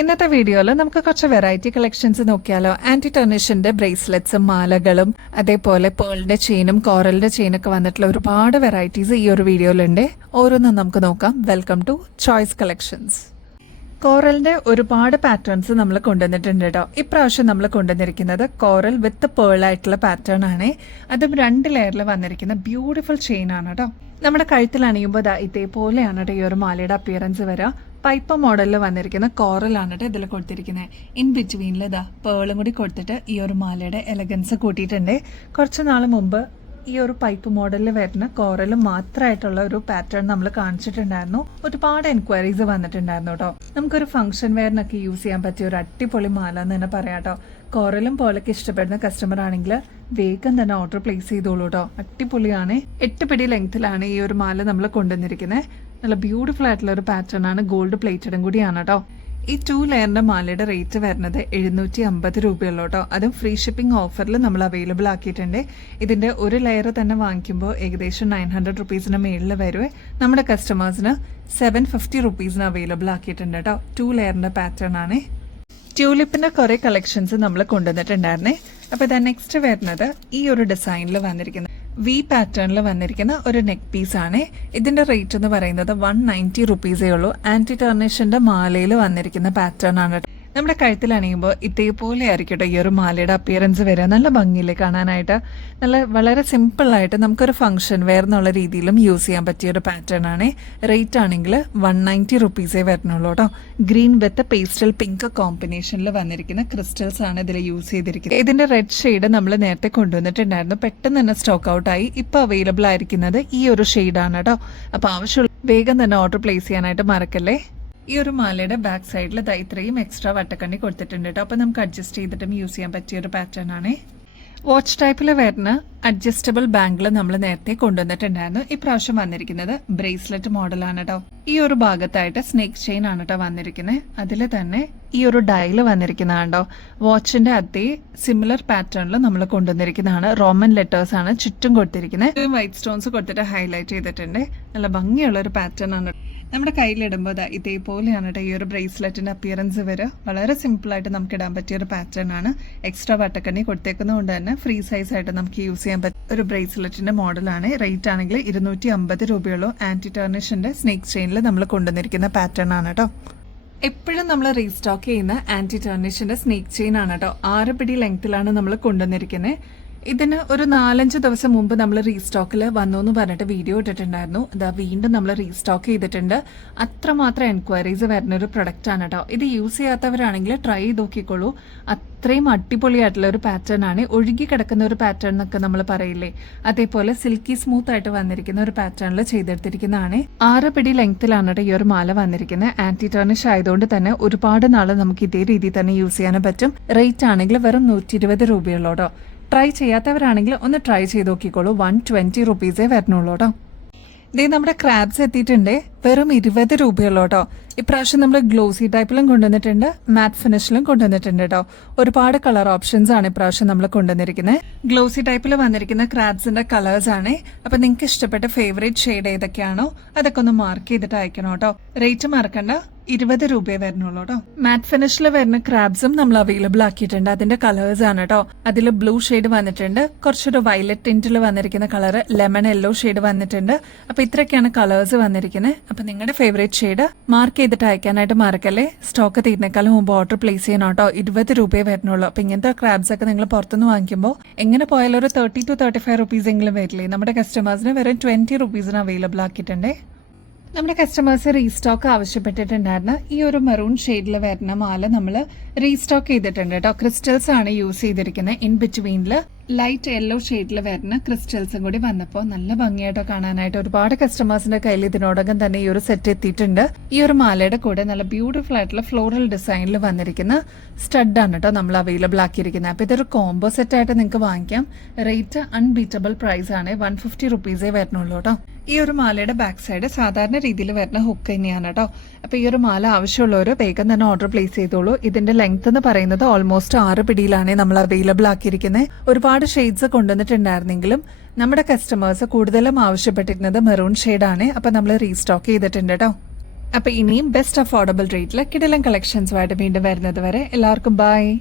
ഇന്നത്തെ വീഡിയോയിൽ നമുക്ക് കുറച്ച് വെറൈറ്റി കളക്ഷൻസ് നോക്കിയാലോ. ആന്റി ടർണിഷിന്റെ ബ്രേസ്ലെറ്റ്സും മാലകളും അതേപോലെ പേളിന്റെ ചെയിനും കോറലിന്റെ ചെയിനൊക്കെ വന്നിട്ടുള്ള ഒരുപാട് വെറൈറ്റീസ് ഈ ഒരു വീഡിയോയിലുണ്ട്. ഓരോന്നും നമുക്ക് നോക്കാം. Welcome to choice collections. കോറലിന്റെ ഒരുപാട് പാറ്റേൺസ് നമ്മൾ കൊണ്ടുവന്നിട്ടുണ്ട് കേട്ടോ. ഇപ്രാവശ്യം നമ്മൾ കൊണ്ടുവന്നിരിക്കുന്നത് കോറൽ വിത്ത് പേൾ ആയിട്ടുള്ള പാറ്റേൺ ആണ്. അതും 2 ലെയറിൽ വന്നിരിക്കുന്ന ബ്യൂട്ടിഫുൾ ചെയിൻ ആണ് കേട്ടോ. നമ്മുടെ കഴുത്തിൽ അണിയുമ്പോൾ ഇതേപോലെയാണ് കേട്ടോ ഈ ഒരു മാലയുടെ അപ്പിയറൻസ് വരിക. പൈപ്പ് മോഡലിൽ വന്നിരിക്കുന്ന കോറലാണ് കേട്ടോ ഇതിൽ കൊടുത്തിരിക്കുന്നത്. ഇൻ ബിറ്റ്വീനിൽ പേളും കൂടി കൊടുത്തിട്ട് ഈ ഒരു മാലയുടെ എലഗൻസ് കൂട്ടിയിട്ടുണ്ട്. കുറച്ച് നാൾ മുമ്പ് ഈ ഒരു പൈപ്പ് മോഡലിൽ വരുന്ന കോറൽ മാത്രമായിട്ടുള്ള ഒരു പാറ്റേൺ നമ്മൾ കാണിച്ചിട്ടുണ്ടായിരുന്നു. ഒരുപാട് എൻക്വയറീസ് വന്നിട്ടുണ്ടായിരുന്നു കേട്ടോ. നമുക്കൊരു ഫംഗ്ഷൻ വെയറിനൊക്കെ യൂസ് ചെയ്യാൻ പറ്റിയ ഒരു അടിപൊളി മാല എന്ന് തന്നെ പറയാം കേട്ടോ. കോറലും പോലൊക്കെ ഇഷ്ടപ്പെടുന്ന കസ്റ്റമർ ആണെങ്കിൽ വേഗം തന്നെ ഓർഡർ പ്ലേസ് ചെയ്തോളൂ കേട്ടോ. അടിപൊളിയാണ്. 8 പിടി ലെങ്ത്തിലാണ് ഈ ഒരു മാല നമ്മൾ കൊണ്ടുവന്നിരിക്കുന്നത്. നല്ല ബ്യൂട്ടിഫുൾ ആയിട്ടുള്ള ഒരു പാറ്റേൺ ആണ്. ഗോൾഡ് പ്ലേറ്റഡും കൂടിയാണ് കേട്ടോ. ഈ 2 ലെയറിന്റെ മാലയുടെ റേറ്റ് വരുന്നത് 750 രൂപയുള്ളൂ കേട്ടോ. അതും ഫ്രീ ഷിപ്പിംഗ് ഓഫറിൽ നമ്മൾ അവൈലബിൾ ആക്കിയിട്ടുണ്ട്. ഇതിന്റെ ഒരു ലെയർ തന്നെ വാങ്ങിക്കുമ്പോൾ ഏകദേശം 900 റുപ്പീസിന് മേളിൽ വരുവേ. നമ്മുടെ കസ്റ്റമേഴ്സിന് 750 റുപ്പീസിന് അവൈലബിൾ ആക്കിയിട്ടുണ്ട് കേട്ടോ. 2 ലെയറിന്റെ പാറ്റേൺ ആണ്. ട്യൂലിപ്പിന്റെ കുറെ കളക്ഷൻസ് നമ്മൾ കൊണ്ടുവന്നിട്ടുണ്ടായിരുന്നേ. അപ്പൊ ഇതാ നെക്സ്റ്റ് വരുന്നത് ഈ ഒരു ഡിസൈനിൽ വന്നിരിക്കുന്നത് വി പാറ്റേണിൽ വന്നിരിക്കുന്ന ഒരു നെക്ക് പീസ് ആണ്. ഇതിന്റെ റേറ്റ് എന്ന് പറയുന്നത് 190 റുപ്പീസേ ഉള്ളൂ. ആന്റി ടർണിഷിന്റെ മാലയിൽ വന്നിരിക്കുന്ന പാറ്റേൺ ആണ്. നമ്മുടെ കഴുത്തിൽ അണിയുമ്പോൾ ഇതേപോലെ ആയിരിക്കട്ടെ ഈ ഒരു മാലയുടെ അപ്പിയറൻസ് വരിക. നല്ല ഭംഗിയില്ലേ കാണാനായിട്ട്. വളരെ സിമ്പിളായിട്ട് നമുക്കൊരു ഫംഗ്ഷൻ വെയർ എന്നുള്ള രീതിയിലും യൂസ് ചെയ്യാൻ പറ്റിയ ഒരു പാറ്റേൺ ആണ്. റേറ്റ് ആണെങ്കിൽ 190 റുപ്പീസേ വരുന്നുള്ളൂ കേട്ടോ. ഗ്രീൻ വിത്ത് പേസ്റ്റൽ പിങ്ക് കോമ്പിനേഷനിൽ വന്നിരിക്കുന്ന ക്രിസ്റ്റൽസ് ആണ് ഇതിൽ യൂസ് ചെയ്തിരിക്കുന്നത്. ഇതിന്റെ റെഡ് ഷെയ്ഡ് നമ്മൾ നേരത്തെ കൊണ്ടുവന്നിട്ടുണ്ടായിരുന്നു. പെട്ടെന്ന് തന്നെ സ്റ്റോക്ക് ഔട്ട് ആയി. ഇപ്പൊ അവൈലബിൾ ആയിരിക്കുന്നത് ഈ ഒരു ഷെയ്ഡാണ് കേട്ടോ. അപ്പൊ ആവശ്യമുള്ള വേഗം തന്നെ ഓർഡർ പ്ലേസ് ചെയ്യാനായിട്ട് മറക്കല്ലേ. ഈ ഒരു മാലയുടെ ബാക്ക് സൈഡിൽ ഇത്രയും എക്സ്ട്രാ വട്ടക്കണ്ണി കൊടുത്തിട്ടുണ്ട് കേട്ടോ. അപ്പൊ നമുക്ക് അഡ്ജസ്റ്റ് ചെയ്തിട്ടും യൂസ് ചെയ്യാൻ പറ്റിയ ഒരു പാറ്റേൺ ആണ്. വാച്ച് ടൈപ്പിൽ വരുന്ന അഡ്ജസ്റ്റബിൾ ബാംഗിൾ നമ്മൾ നേരത്തെ കൊണ്ടുവന്നിട്ടുണ്ടായിരുന്നു. ഇപ്രാവശ്യം വന്നിരിക്കുന്നത് ബ്രേസ്ലെറ്റ് മോഡലാണ് കേട്ടോ. ഈ ഒരു ഭാഗത്തായിട്ട് സ്നേക്ക് ചെയിൻ ആണ് കേട്ടോ വന്നിരിക്കുന്നത്. അതിൽ തന്നെ ഈ ഒരു ഡയൽ വന്നിരിക്കുന്നതാണ്ടോ. വാച്ചിന്റെ അതേ സിമിലർ പാറ്റേണിൽ നമ്മൾ കൊണ്ടുവന്നിരിക്കുന്നതാണ്. റോമൻ ലെറ്റേഴ്സ് ആണ് ചുറ്റും കൊടുത്തിരിക്കുന്നത്. വൈറ്റ് സ്റ്റോൺസ് കൊടുത്തിട്ട് ഹൈലൈറ്റ് ചെയ്തിട്ടുണ്ട്. നല്ല ഭംഗിയുള്ള ഒരു പാറ്റേൺ ആണ്. നമ്മുടെ കയ്യിലിടുമ്പോൾ ഇതേപോലെയാണ് കേട്ടോ ഈ ഒരു ബ്രേസ്ലെറ്റിന്റെ അപ്പിയറൻസ് വരിക. വളരെ സിമ്പിൾ ആയിട്ട് നമുക്ക് ഇടാൻ പറ്റിയ ഒരു പാറ്റേൺ ആണ്. എക്സ്ട്രാ വട്ടക്കണ്ണി കൊടുത്തേക്കുന്നതുകൊണ്ട് തന്നെ ഫ്രീ സൈസ് ആയിട്ട് നമുക്ക് യൂസ് ചെയ്യാൻ പറ്റിയ ഒരു ബ്രേസ്ലെറ്റിന്റെ മോഡലാണ്. റേറ്റ് ആണെങ്കിൽ 250 രൂപയുള്ളൂ. ആന്റി ടർണിഷിന്റെ സ്നേക്ക് ചെയിനിൽ നമ്മൾ കൊണ്ടുവന്നിരിക്കുന്ന പാറ്റേൺ ആണ് കേട്ടോ. എപ്പോഴും നമ്മൾ റീസ്റ്റോക്ക് ചെയ്യുന്ന ആന്റി ടർണിഷിന്റെ സ്നേക്ക് ചെയിൻ ആണ് കേട്ടോ. 6 പിടി ലെങ്ത്തിലാണ് നമ്മൾ കൊണ്ടുവന്നിരിക്കുന്നത്. ഇതിന് ഒരു 4-5 ദിവസം മുമ്പ് നമ്മൾ റീസ്റ്റോക്കിൽ വന്നു എന്ന് പറഞ്ഞിട്ട് വീഡിയോ ഇട്ടിട്ടുണ്ടായിരുന്നു. ഇതാ വീണ്ടും നമ്മൾ റീസ്റ്റോക്ക് ചെയ്തിട്ടുണ്ട്. അത്രമാത്രം എൻക്വയറീസ് വരുന്ന ഒരു പ്രൊഡക്റ്റ് ആണ് കേട്ടോ. ഇത് യൂസ് ചെയ്യാത്തവരാണെങ്കിൽ ട്രൈ ചെയ്ത് നോക്കിക്കോളൂ. അത്രയും അടിപൊളിയായിട്ടുള്ള ഒരു പാറ്റേൺ ആണ്. ഒഴുകി കിടക്കുന്ന ഒരു പാറ്റേൺ എന്നൊക്കെ നമ്മൾ പറയില്ലേ, അതേപോലെ സിൽക്കി സ്മൂത്ത് ആയിട്ട് വന്നിരിക്കുന്ന ഒരു പാറ്റേണിൽ ചെയ്തെടുത്തിരിക്കുന്നതാണ്. 6 പിടി ലെങ്ത്തിലാണ് കേട്ടോ ഈ ഒരു മാല വന്നിരിക്കുന്നത്. ആന്റി ടർണിഷ് ആയതുകൊണ്ട് തന്നെ ഒരുപാട് നാൾ നമുക്ക് ഇതേ രീതിയിൽ തന്നെ യൂസ് ചെയ്യാനും പറ്റും. റേറ്റ് ആണെങ്കിൽ വെറും 120 രൂപയുള്ളൂ കേട്ടോ. ട്രൈ ചെയ്യാത്തവരാണെങ്കിൽ ഒന്ന് ട്രൈ ചെയ്ത് നോക്കിക്കോളൂ. 120 റുപ്പീസേ വരണുള്ളൂ കേട്ടോ. ഇതേ നമ്മുടെ ക്രാബ്സ് എത്തിയിട്ടുണ്ട്. വെറും 20 രൂപയുള്ളൂ കേട്ടോ. ഇപ്രാവശ്യം നമ്മൾ ഗ്ലോസി ടൈപ്പിലും കൊണ്ടുവന്നിട്ടുണ്ട്, മാറ്റ് ഫിനിഷിലും കൊണ്ടുവന്നിട്ടുണ്ട് കേട്ടോ. ഒരുപാട് കളർ ഓപ്ഷൻസ് ആണ് ഇപ്രാവശ്യം നമ്മൾ കൊണ്ടുവന്നിരിക്കുന്നത്. ഗ്ലോസി ടൈപ്പിൽ വന്നിരിക്കുന്ന ക്രാബ്സിന്റെ കളേഴ്സ് ആണ്. അപ്പൊ നിങ്ങൾക്ക് ഇഷ്ടപ്പെട്ട ഫേവറേറ്റ് ഷെയ്ഡ് ഏതൊക്കെയാണോ അതൊക്കെ ഒന്ന് മാർക്ക് ചെയ്തിട്ട് അയക്കണം കേട്ടോ. റേറ്റ് മറക്കണ്ട, 20 രൂപയെ വരുന്നുള്ളൂ കേട്ടോ. മാറ്റ് ഫിനിഷിൽ വരുന്ന ക്രാബ്സും നമ്മൾ അവൈലബിൾ ആക്കിയിട്ടുണ്ട്. അതിന്റെ കളേഴ്സ് ആണ് കേട്ടോ. അതിൽ ബ്ലൂ ഷെയ്ഡ് വന്നിട്ടുണ്ട്, കുറച്ചൊരു വയലറ്റ് ടിന്റിൽ വന്നിരിക്കുന്ന കളർ, ലെമൺ യെല്ലോ ഷെയ്ഡ് വന്നിട്ടുണ്ട്. അപ്പൊ ഇത്രയൊക്കെയാണ് കളേഴ്സ് വന്നിരിക്കുന്നത്. അപ്പൊ നിങ്ങളുടെ ഫേവറേറ്റ് ഷെയ്ഡ് മാർക്ക് ചെയ്തിട്ട് അയക്കാനായിട്ട് മറക്കല്ലേ. സ്റ്റോക്ക് തീരുന്നേക്കാളും മുമ്പ് ഓർഡർ പ്ലേസ് ചെയ്യണം കേട്ടോ. 20 രൂപയെ വരുന്നുള്ളൂ. അപ്പൊ ഇങ്ങനത്തെ ക്രാബ്സ് ഒക്കെ നിങ്ങൾ പുറത്തുനിന്ന് വാങ്ങിക്കുമ്പോൾ എങ്ങനെ പോയാലും ഒരു 30 to 35 റുപ്പീസ് എങ്കിലും വരില്ലേ. നമ്മുടെ കസ്റ്റമേഴ്സിന് വെറും 20 റുപ്പീസിന് അവൈലബിൾ ആക്കിയിട്ടുണ്ട്. നമ്മുടെ കസ്റ്റമേഴ്സ് റീസ്റ്റോക്ക് ആവശ്യപ്പെട്ടിട്ടുണ്ടായിരുന്ന ഈ ഒരു മെറൂൺ ഷെയ്ഡിൽ വരുന്ന മാല നമ്മൾ റീസ്റ്റോക്ക് ചെയ്തിട്ടുണ്ട് കേട്ടോ. ക്രിസ്റ്റൽസ് ആണ് യൂസ് ചെയ്തിരിക്കുന്നത്. ഇൻ ബിറ്റ്വീനിൽ ലൈറ്റ് യെല്ലോ ഷെയ്ഡിൽ വരുന്ന ക്രിസ്റ്റൽസും കൂടി വന്നപ്പോൾ നല്ല ഭംഗിയായിട്ടോ കാണാനായിട്ട്. ഒരുപാട് കസ്റ്റമേഴ്സിന്റെ കയ്യിൽ ഇതിനോടകം തന്നെ ഈ ഒരു സെറ്റ് എത്തിയിട്ടുണ്ട്. ഈ ഒരു മാലയുടെ കൂടെ നല്ല ബ്യൂട്ടിഫുൾ ആയിട്ടുള്ള ഫ്ലോറൽ ഡിസൈനിൽ വന്നിരിക്കുന്ന സ്റ്റഡ് ആണ് കേട്ടോ നമ്മൾ അവൈലബിൾ ആക്കിയിരിക്കുന്നത്. അപ്പൊ ഇതൊരു കോംബോ സെറ്റ് ആയിട്ട് നിങ്ങൾക്ക് വാങ്ങിക്കാം. റേറ്റ് അൺബീറ്റബിൾ പ്രൈസ് ആണ്. 150 റുപ്പീസേ വരുന്നുള്ളൂ കേട്ടോ. ഈ ഒരു മാലയുടെ ബാക്ക് സൈഡ് സാധാരണ രീതിയിൽ വരുന്ന ഹുക്ക് തന്നെയാണ് കേട്ടോ. അപ്പൊ ഈ ഒരു മാല ആവശ്യമുള്ളവർ വേഗം തന്നെ ഓർഡർ പ്ലേസ് ചെയ്തോളൂ. ഇതിന്റെ ലെങ്ത് എന്ന് പറയുന്നത് ഓൾമോസ്റ്റ് 6 പിടിയിലാണ് നമ്മൾ അവൈലബിൾ ആക്കിയിരിക്കുന്നത്. ഒരുപാട് ഷെയ്ഡ്സ് കൊണ്ടുവന്നിട്ടുണ്ടായിരുന്നെങ്കിലും നമ്മുടെ കസ്റ്റമേഴ്സ് കൂടുതലും ആവശ്യപ്പെട്ടിരുന്നത് മെറൂൺ ഷെയ്ഡാണ്. അപ്പൊ നമ്മൾ റീസ്റ്റോക്ക് ചെയ്തിട്ടുണ്ട് കേട്ടോ. അപ്പൊ ഇനിയും ബെസ്റ്റ് അഫോർഡബിൾ റേറ്റിൽ കിടിലൻ കളക്ഷൻസുമായിട്ട് വീണ്ടും വരുന്നത് വരെ എല്ലാവർക്കും ബൈ.